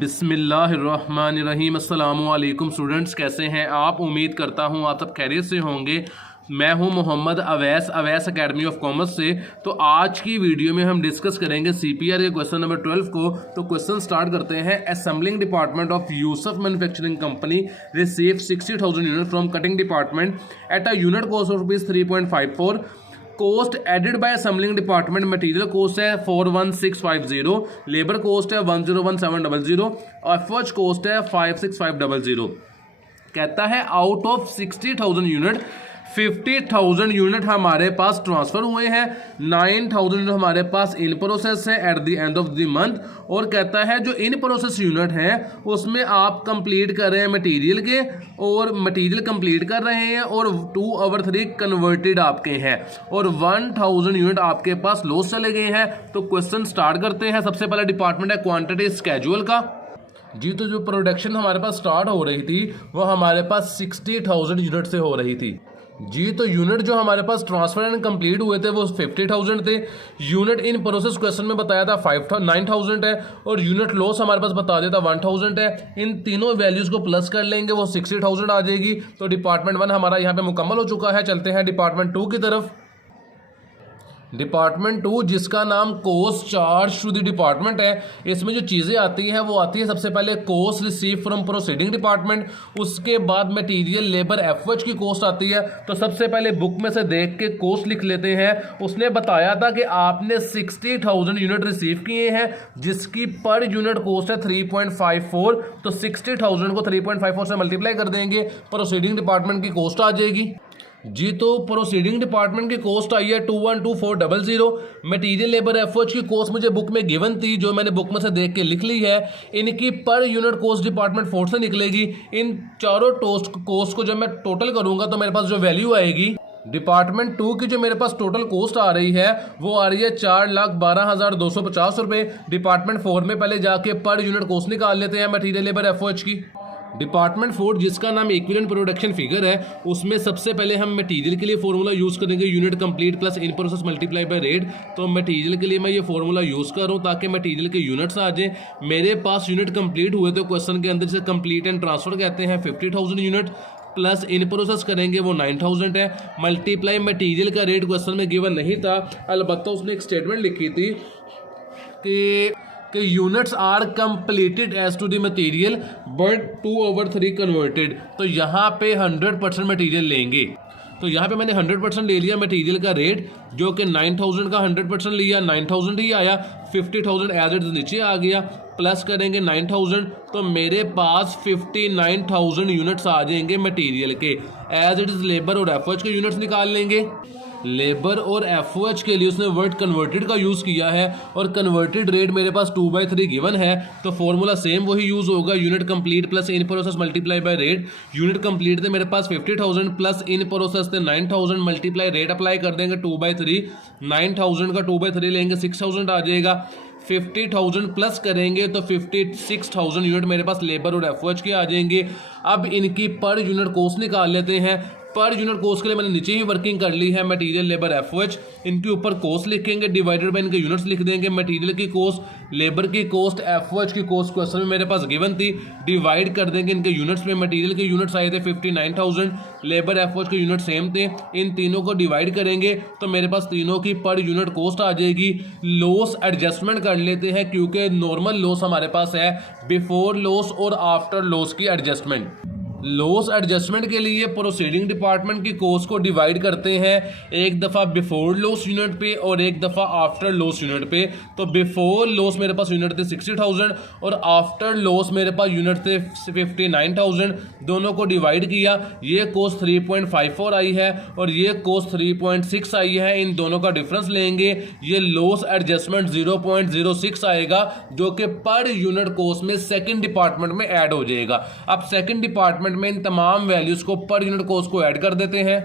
बिस्मिल्लाहिर्रहमानिर्रहीम। अस्सलामुअलैकुम स्टूडेंट्स, कैसे हैं आप? उम्मीद करता हूं आप सब खैरियत से होंगे। मैं हूं Mohammad Awais academy of commerce से। तो आज की वीडियो में हम डिस्कस करेंगे सीपीआर के क्वेश्चन नंबर 12 को। तो क्वेश्चन स्टार्ट करते हैं। Assembling department of Yusuf manufacturing company receive 60,000 unit from cutting department at a unit cost of ₹3.54। Cost added by assembling department material cost है 41650, लेबर कोस्ट है 101,700 और एफवर्ज कोस्ट है 56500। कहता है आउट ऑफ 60,000 यूनिट 50,000 यूनिट हमारे पास transfer हुए हैं, 9,000 यूनिट हमारे पास इन प्रोसेस है at the end of the month. और कहता है जो इन प्रोसेस यूनिट हैं उसमें आप कंप्लीट कर रहे हैं मटेरियल के, और मटेरियल कंप्लीट कर रहे हैं और 2/3 कन्वर्टेड आपके हैं और 1,000 यूनिट आपके पास लॉस चले गए हैं। तो क्वेश्चन स्टार्ट करते हैं। सबसे पहला डिपार्टमेंट है क्वांटिटी स्केड्यूल का। जी, तो जो प्रोडक्शन हमारे पास स्टार्ट हो रही थी वो हमारे पास 60,000 यूनिट से हो रही थी। जी, तो यूनिट जो हमारे पास ट्रांसफर एंड कंप्लीट हुए थे वो 50,000 थे। यूनिट इन प्रोसेस क्वेश्चन में बताया था 9,000 है और यूनिट लॉस हमारे पास बता देता 1,000 है। इन तीनों वैल्यूज को प्लस कर लेंगे वो 60,000 आ जाएगी। तो डिपार्टमेंट 1 हमारा यहाँ पे मुकम्मल हो चुका है। चलते हैं डिपार्टमेंट 2 की तरफ। डिपार्टमेंट 2 जिसका नाम cost charge to the department है। इसमें जो चीज़ें आती हैं वो आती है सबसे पहले cost receive from proceeding department, उसके बाद मटेरियल लेबर एफएच की कोस्ट आती है। तो सबसे पहले बुक में से देख के कोस्ट लिख लेते हैं। उसने बताया था कि आपने 60,000 यूनिट रिसीव किए हैं जिसकी पर यूनिट कोस्ट है 3.54। तो 60,000 को 3.54 से मल्टीप्लाई कर देंगे, प्रोसीडिंग डिपार्टमेंट की कोस्ट आ जाएगी। जी, तो प्रोसीडिंग डिपार्टमेंट की कोस्ट आई है 212400। मटेरियल लेबर एफर्ट की कोस्ट मुझे बुक में गिवन थी, जो मैंने बुक में से देख के लिख ली है। इनकी पर यूनिट कोस्ट डिपार्टमेंट 4 से निकलेगी। इन चारों कोस्ट को जब मैं टोटल करूंगा तो मेरे पास जो वैल्यू आएगी डिपार्टमेंट 2 की, जो मेरे पास टोटल कोस्ट आ रही है वो आ रही है 4,12,250 रुपये। डिपार्टमेंट 4 में पहले जाके पर यूनिट कोस्ट निकाल लेते हैं मटेरियल लेबर एफर्ट की। डिपार्टमेंट 4 जिसका नाम इक्विवेलेंट प्रोडक्शन फिगर है, उसमें सबसे पहले हम मटेरियल के लिए फॉर्मूला यूज़ करेंगे unit complete plus in process multiply by rate. तो मटेरियल के लिए मैं ये फॉर्मूला यूज़ कर रहा हूँ ताकि मटेरियल के यूनिट्स आ जाए। मेरे पास यूनिट कंप्लीट हुए तो क्वेश्चन के अंदर से कंप्लीट एंड ट्रांसफर कहते हैं 50,000 यूनिट, प्लस इन प्रोसेस करेंगे वो 9,000 है, मल्टीप्लाई मटेरियल का रेट क्वेश्चन में गिवन नहीं था। अलबत्ता उसने एक स्टेटमेंट लिखी थी कि units are completed as to the material but 2/3 converted. तो यहाँ पे 100% मटेरियल लेंगे। तो यहाँ पे मैंने 100% ले लिया मटेरियल का रेट, जो कि 9,000 का 100% लिया, 9,000 ही आया। 50,000 एज इट नीचे आ गया, प्लस करेंगे 9,000 तो मेरे पास 59,000 यूनिट्स आ जाएंगे मटेरियल के। एज इट इज लेबर और एफओएच के यूनिट्स निकाल लेंगे। लेबर और एफओएच के लिए उसने वर्ड कन्वर्टेड का यूज़ किया है और कन्वर्टेड रेट मेरे पास 2/3 गिवन है। तो फॉर्मूला सेम वही यूज़ होगा, unit complete plus in process multiply by rate. Unit complete थे मेरे पास 50,000 प्लस इन प्रोसेस थे 9,000 मल्टीप्लाई रेट अप्लाई कर देंगे 2/3। 9,000 का 2/3 लेंगे 6,000 आ जाएगा। 50,000 प्लस करेंगे तो 56,000 यूनिट मेरे पास लेबर और एफओएच के आ जाएंगे। अब इनकी पर यूनिट कॉस्ट निकाल लेते हैं। पर यूनिट कॉस्ट के लिए मैंने नीचे ही वर्किंग कर ली है मटेरियल लेबर एफओएच। इनके ऊपर कॉस्ट लिखेंगे, डिवाइडेड बाय इनके यूनिट्स लिख देंगे। मटेरियल की कॉस्ट, लेबर की कॉस्ट, एफओएच की कॉस्ट क्वेश्चन में मेरे पास गिवन थी, डिवाइड कर देंगे इनके यूनिट्स में। मटेरियल के यूनिट्स आए थे 59,000, लेबर एफओएच के यूनिट सेम थे। इन तीनों को डिवाइड करेंगे तो मेरे पास तीनों की पर यूनिट कॉस्ट आ जाएगी। लॉस एडजस्टमेंट कर लेते हैं क्योंकि नॉर्मल लॉस हमारे पास है, बिफोर लॉस और आफ्टर लॉस की एडजस्टमेंट। लॉस एडजस्टमेंट के लिए प्रोसीडिंग डिपार्टमेंट की कॉस्ट को डिवाइड करते हैं, एक दफ़ा बिफोर लॉस यूनिट पे और एक दफ़ा आफ्टर लॉस यूनिट पे। तो बिफोर लॉस मेरे पास यूनिट थे 60,000 और आफ्टर लॉस मेरे पास यूनिट थे 59,000। दोनों को डिवाइड किया, ये कॉस्ट 3.54 आई है और ये कॉस्ट 3.6 आई है। इन दोनों का डिफरेंस लेंगे, ये लॉस एडजस्टमेंट 0.06 आएगा, जो कि पर यूनिट कॉस्ट में सेकेंड डिपार्टमेंट में ऐड हो जाएगा। अब सेकेंड डिपार्टमेंट में इन तमाम वैल्यूज को पर यूनिट कॉस्ट को ऐड कर देते हैं।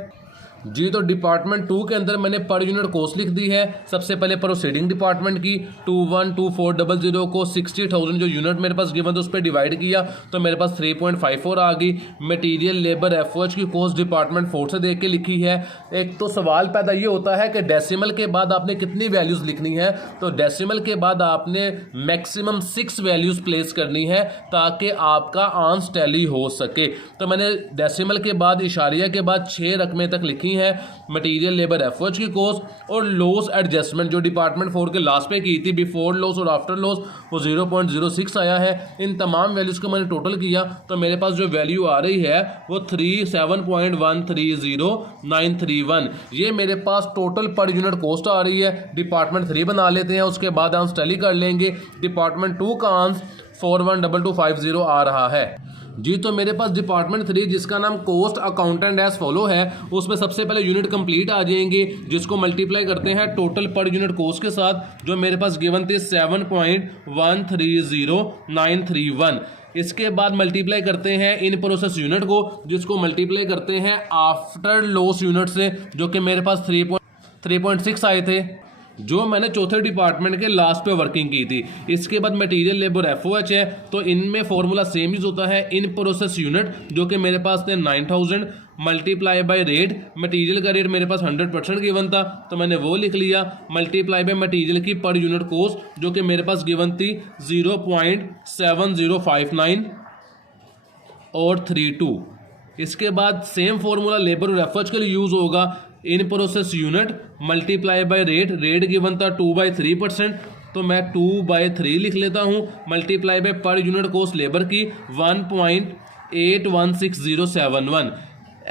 जी तो डिपार्टमेंट 2 के अंदर मैंने पर यूनिट कॉस्ट लिख दी है। सबसे पहले प्रोसीडिंग डिपार्टमेंट की 212400 को 60,000 जो यूनिट मेरे पास गिवन था उस पर डिवाइड किया तो मेरे पास 3.54 आ गई। मटेरियल लेबर एफओएच की कॉस्ट डिपार्टमेंट 4 से देख के लिखी है। एक तो सवाल पैदा ये होता है कि डेसिमल के बाद आपने कितनी वैल्यूज़ लिखनी है, तो डेसिमल के बाद आपने मैक्सिमम 6 वैल्यूज़ प्लेस करनी है ताकि आपका आंसर टैली हो सके। तो मैंने डेसिमल के बाद इशारिया के बाद 6 रकमें तक लिखी है। मटेरियल लेबर एफओएच की कॉस्ट और लॉस एडजस्टमेंट जो डिपार्टमेंट 4 के लास्ट पे की थी, बिफोर लॉस और आफ्टर लॉस, वो 0.06 आया है। इन तमाम वैल्यूज़ को मैंने टोटल किया तो मेरे पास जो वैल्यू आ रही है वो 37.130931। ये मेरे पास टोटल पर यूनिट कॉस्ट आ रही है। डिपार्टमेंट 3 बना लेते हैं, उसके बाद आंसर टैली कर लेंगे। डिपार्टमेंट 2 का आंसर 412250 आ रहा है। जी तो मेरे पास डिपार्टमेंट 3 जिसका नाम कॉस्ट अकाउंटेंट एज फॉलो है, उसमें सबसे पहले यूनिट कंप्लीट आ जाएंगे जिसको मल्टीप्लाई करते हैं टोटल पर यूनिट कॉस्ट के साथ जो मेरे पास गिवन थी 7.130931। इसके बाद मल्टीप्लाई करते हैं इन प्रोसेस यूनिट को जिसको मल्टीप्लाई करते हैं आफ्टर लॉस यूनिट से जो कि मेरे पास 3.6 आए थे जो मैंने चौथे डिपार्टमेंट के लास्ट पे वर्किंग की थी। इसके बाद मटेरियल लेबर एफओएच है तो इनमें फॉर्मूला सेम यूज होता है। इन प्रोसेस यूनिट जो कि मेरे पास थे 9000 मल्टीप्लाई बाय रेट, मटेरियल का रेट मेरे पास 100% गिवन था तो मैंने वो लिख लिया, मल्टीप्लाई बाय मटेरियल की पर यूनिट कॉस्ट जो कि मेरे पास गिवन थी 0.7059 और 32। इसके बाद सेम फॉर्मूला लेबर और एफओएच के लिए यूज होगा। In process unit multiply by rate, rate given था 2/3% तो मैं 2/3 लिख लेता हूँ। Multiply by per unit cost labour की 1.816071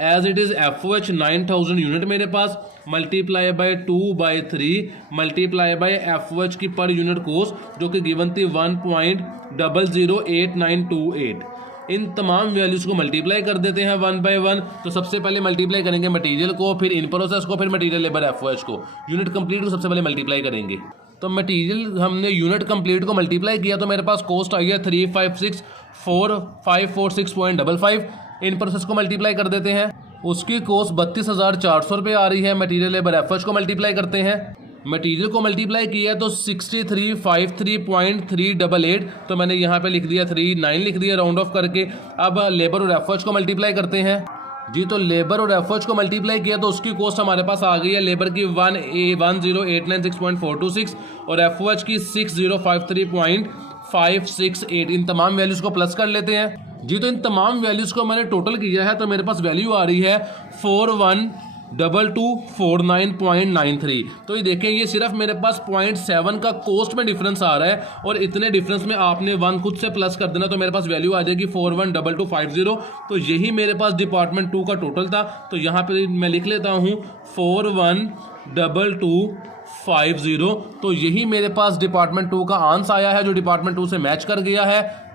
as it is FOH 9000 unit मेरे पास, multiply by 2/3 multiply by FOH की पर यूनिट कॉस्ट जो कि गिवन थी 1.008928। इन तमाम वैल्यूज़ को मल्टीप्लाई कर देते हैं 1 बाय 1। तो सबसे पहले मल्टीप्लाई करेंगे मटेरियल को, फिर इन प्रोसेस को, फिर मटेरियल लेबर एफओएच को। यूनिट कंप्लीट को सबसे पहले मल्टीप्लाई करेंगे। तो मटेरियल हमने यूनिट कंप्लीट को मल्टीप्लाई किया तो मेरे पास कॉस्ट आई है 3564546.55। इन प्रोसेस को मल्टीप्लाई कर देते हैं, उसकी कॉस्ट 32,400 रुपये आ रही है। मटेरियल लेबर एफओएच को मल्टीप्लाई करते हैं, मटेरियल को मल्टीप्लाई किया तो 6353.388 तो मैंने यहाँ पे लिख दिया 39 लिख दिया राउंड ऑफ करके। अब लेबर और एफओएच को मल्टीप्लाई करते हैं। जी तो लेबर और एफओएच को मल्टीप्लाई किया तो उसकी कॉस्ट हमारे पास आ गई है लेबर की 10896.426 और एफओएच की 6053.568। इन तमाम वैल्यूज़ को प्लस कर लेते हैं। जी तो इन तमाम वैल्यूज़ को मैंने टोटल किया है तो मेरे पास वैल्यू आ रही है 412249.93। तो ये देखें ये सिर्फ मेरे पास 0.7 का कॉस्ट में डिफरेंस आ रहा है और इतने डिफरेंस में आपने 1 खुद से प्लस कर देना तो मेरे पास वैल्यू आ जाएगी 412250। तो यही मेरे पास डिपार्टमेंट 2 का टोटल था। तो यहाँ पे मैं लिख लेता हूँ 412250। तो यही मेरे पास डिपार्टमेंट 2 का आंसर आया है जो डिपार्टमेंट 2 से मैच कर गया है।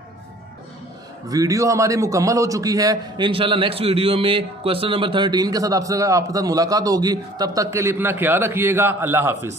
वीडियो हमारी मुकम्मल हो चुकी है। इंशाल्लाह नेक्स्ट वीडियो में क्वेश्चन नंबर 13 के साथ आपके साथ मुलाकात होगी। तब तक के लिए अपना ख्याल रखिएगा। अल्लाह हाफिज़।